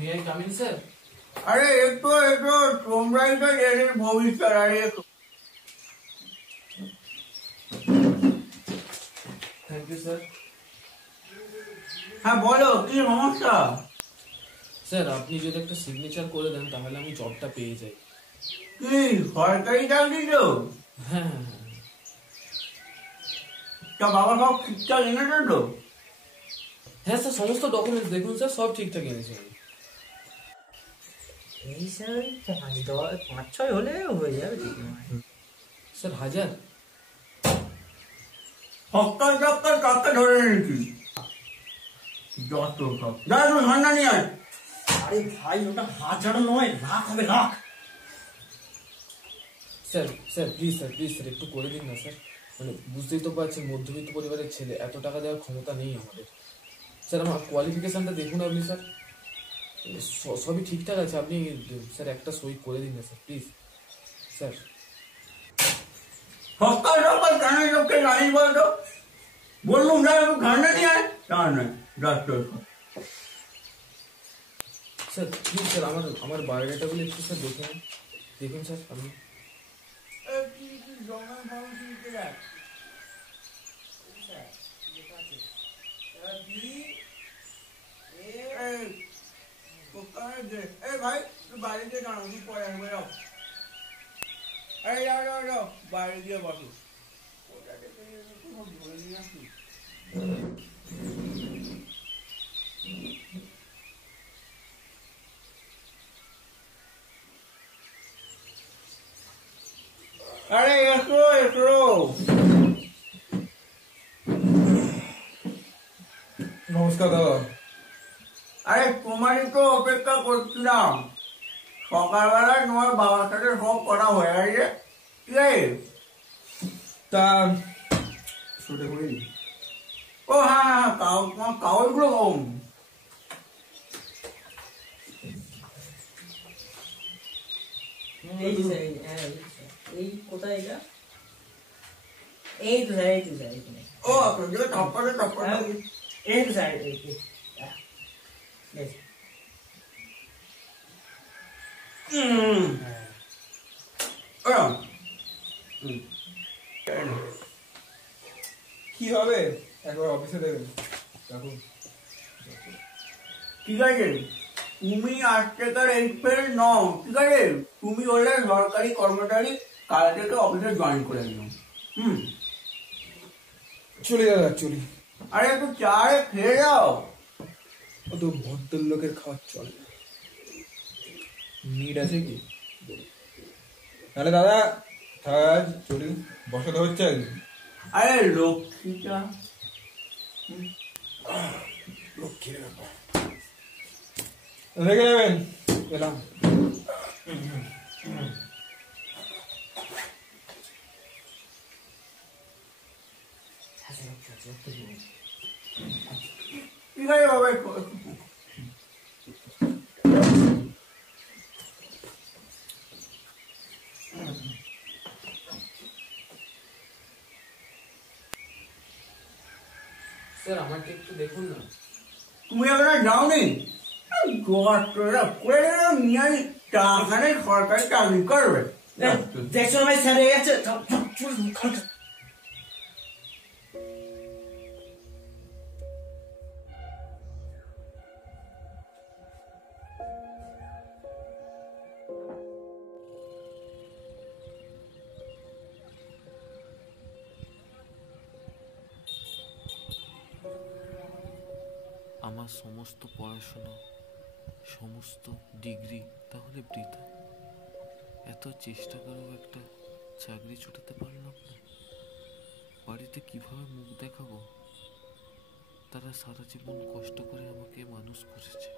May I come in, sir? अरे एक तो তোমরাই তো এর ভবিষ্যৎ। আরে Thank you, sir. হ্যাঁ বলো কি সমস্যা? স্যার আপনি যদি একটা সিগনেচার করে দেন তাহলে আমি জবটা পেয়ে যাই। কি সরকারি চাকরি তো? হ্যাঁ হ্যাঁ হ্যাঁ। তা বাবা সব ঠিকঠাক এনেছে তো? হ্যাঁ স্যার, সমস্ত ডকুমেন্টস দেখুন স্যার, সব ঠিকঠাক এনেছি আমি। এই স্যার 5-6 হলে হয়ে যাবে স্যার 1000? সকাল কাকা ধরে নিয়েছি যত সব। যা তুমি ঠান্ডা নিয়ে আয়। আরে ভাই ওটা 1000 নয়, লাখ হবে, lakh. Sir sir please sir, please sir একটু করে দিন না স্যার। মানে বুঝতেই তো পারছেন মধ্যবিত্ত পরিবারের ছেলে, এত টাকা দেওয়ার ক্ষমতা নেই আমাদের। স্যার আমার কোয়ালিফিকেশনটা দেখুন আপনি স্যার, সবই ঠিকঠাক আছে। আপনি স্যার একটা সই করে দিন না স্যার প্লিজ স্যার। সকাল কেন লোককে জানিস বলতো? বললুম যা একটু ঠান্ডা নিয়ে আয়, তা নয় যাচ্ছ। স্যার প্লিজ স্যার আমার বায়োডাটাগুলো একটু স্যার দেখুন স্যার আপনি। ভাই বাড়িতে দাঁড়াও, পরে আসবে। আরে যাও বাইরে দিয়ে বসো। ধরে নিয়ে আসি। আরে এসো। নমস্কার দাদা। আরে তোমারই তো অপেক্ষা করছিলাম। সকালবেলা তোমার বাবার সাথে সব করা হয়ে গেছে। ঠিক আছে? তা শুরুটা করে দিই। ও হ্যাঁ তোমার কাগজগুলো এই তো স্যার, এই কোথায় এটা? এই তো স্যার, এখানে। ও আপনাদের টপকাতে এই তো স্যার, কি হবে একবার অফিসে দেবেন রাখুন। ঠিক আছে, তুমি আজকে তার এক্সপেরিয়েন্স নও। ঠিক আছে, তুমি হলে সরকারি কর্মচারী, কাল থেকে অফিসে জয়েন করে নিও। চলে যাবে অ্যাকচুয়ালি। আরে একটু চায়ে খেয়ে যাও। ও তো ভদ্রলোকের খাওয়া চলে না। নিড আছে কি? তাহলে দাদা চলি, বসাতে হচ্ছে। আরে লক্ষ্মীটা লক্ষ্মীর ব্যাপার রেখে যাবেন। এলাম। ঠিক আছে বাবা। স্যার আমাকে একটু দেখুন না। তুমি এখানে যাওনি? নিয়ে টাকানে সরকারি চাকরি করবে। দেখছো ভাই স্যার এই আছে। আমার সমস্ত পড়াশোনা, সমস্ত ডিগ্রি তাহলে বৃথা? এত চেষ্টা করেও একটা চাকরি ছুটাতে পারলাম না। বাড়িতে কিভাবে মুখ দেখাবো? তারা সারা জীবন কষ্ট করে আমাকে মানুষ করেছে,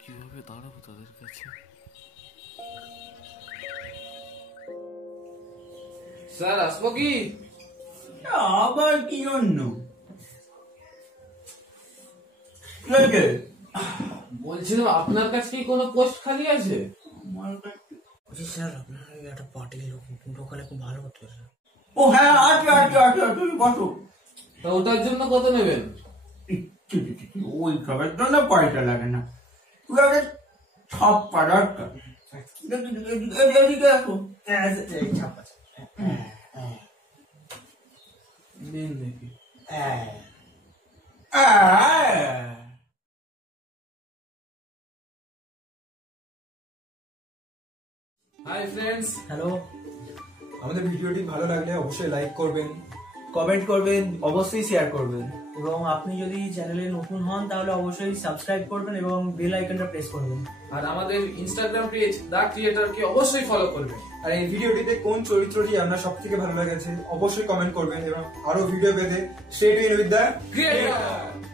কিভাবে দাঁড়াবো তাদের কাছে? স্যার আসবো কি? আবার কি জন্য? বলছিলাম আপনার কাছে কি কোনো পোস্ট খালি আছে? স্যার আপনার একটা পার্টির লোকালে খুব ভালো হতো স্যার। ও হ্যাঁ আছে বসো। তা ওটার জন্য কত নেবেন? ওই সবের জন্য পয়সা লাগে না। তুই আগে সব পাড়ার এদিকে আসো। এই ছাপ্পা মেন দেখি হাই ফ্রেন্ডস, হ্যালো, আমাদের ভিডিওটি ভালো লাগলে অবশ্যই লাইক করবেন, কমেন্ট করবেন, অবশ্যই শেয়ার করবেন। এবং আপনি যদি চ্যানেলে নতুন হন তাহলে অবশ্যই সাবস্ক্রাইব করবেন এবং বেল আইকনটা প্রেস করবেন। আর আমাদের ইনস্টাগ্রাম পেজ দ্য ক্রিয়েটরকে অবশ্যই ফলো করবেন। আর এই ভিডিওটিতে কোন চরিত্রটি আপনার সব থেকে ভালো লেগেছে অবশ্যই কমেন্ট করবেন এবং আরো ভিডিও পেতে stay tune with the creator.